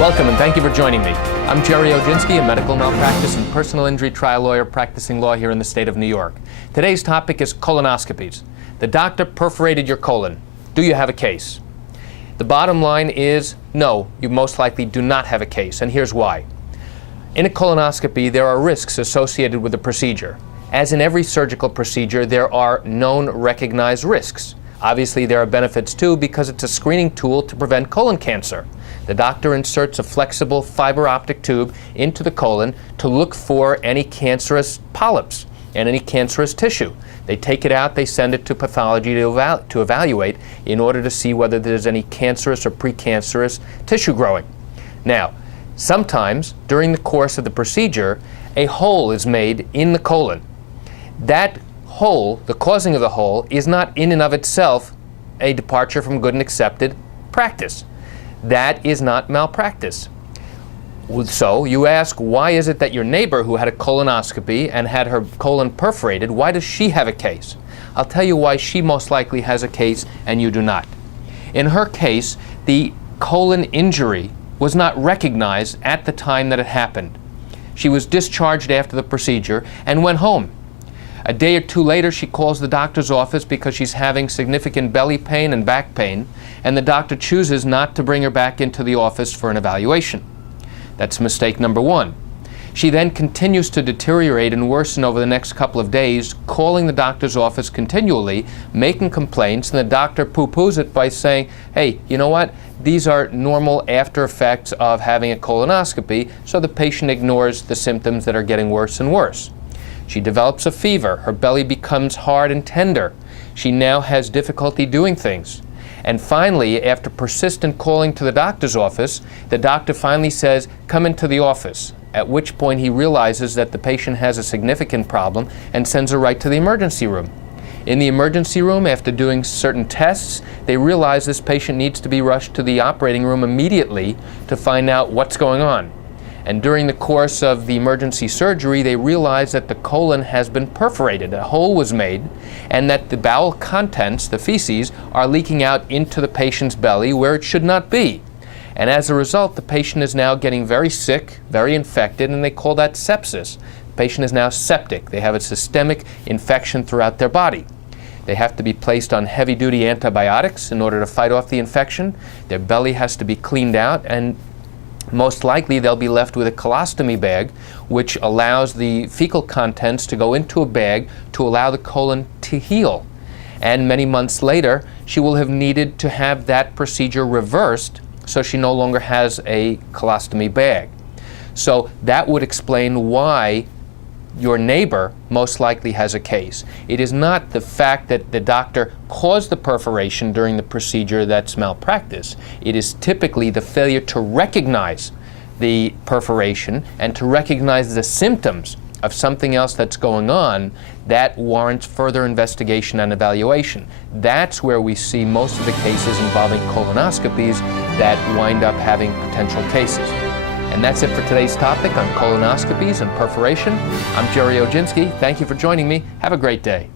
Welcome and thank you for joining me. I'm Jerry Oginski, a medical malpractice and personal injury trial lawyer practicing law here in the state of New York. Today's topic is colonoscopies. The doctor perforated your colon. Do you have a case? The bottom line is no, you most likely do not have a case, and here's why. In a colonoscopy, there are risks associated with the procedure. As in every surgical procedure, there are known recognized risks. Obviously, there are benefits too because it's a screening tool to prevent colon cancer. The doctor inserts a flexible fiber optic tube into the colon to look for any cancerous polyps and any cancerous tissue. They take it out, they send it to pathology to evaluate in order to see whether there's any cancerous or precancerous tissue growing. Now, sometimes during the course of the procedure, a hole is made in the colon. That hole, the causing of the hole, is not in and of itself a departure from good and accepted practice. That is not malpractice. So you ask, why is it that your neighbor who had a colonoscopy and had her colon perforated, why does she have a case? I'll tell you why she most likely has a case and you do not. In her case, the colon injury was not recognized at the time that it happened. She was discharged after the procedure and went home. A day or two later, she calls the doctor's office because she's having significant belly pain and back pain, and the doctor chooses not to bring her back into the office for an evaluation. That's mistake number one. She then continues to deteriorate and worsen over the next couple of days, calling the doctor's office continually, making complaints, and the doctor poo-poos it by saying, hey, you know what? These are normal after effects of having a colonoscopy, so the patient ignores the symptoms that are getting worse and worse. She develops a fever. Her belly becomes hard and tender. She now has difficulty doing things. And finally, after persistent calling to the doctor's office, the doctor finally says, come into the office, at which point he realizes that the patient has a significant problem and sends her right to the emergency room. In the emergency room, after doing certain tests, they realize this patient needs to be rushed to the operating room immediately to find out what's going on. And during the course of the emergency surgery, they realized that the colon has been perforated. A hole was made, and that the bowel contents, the feces, are leaking out into the patient's belly where it should not be. And as a result, the patient is now getting very sick, very infected, and they call that sepsis. The patient is now septic. They have a systemic infection throughout their body. They have to be placed on heavy-duty antibiotics in order to fight off the infection. Their belly has to be cleaned out, and most likely they'll be left with a colostomy bag, which allows the fecal contents to go into a bag to allow the colon to heal. And many months later, she will have needed to have that procedure reversed so she no longer has a colostomy bag. So that would explain why your neighbor most likely has a case. It is not the fact that the doctor caused the perforation during the procedure that's malpractice. It is typically the failure to recognize the perforation and to recognize the symptoms of something else that's going on that warrants further investigation and evaluation. That's where we see most of the cases involving colonoscopies that wind up having potential cases. And that's it for today's topic on colonoscopies and perforation. I'm Jerry Oginski. Thank you for joining me. Have a great day.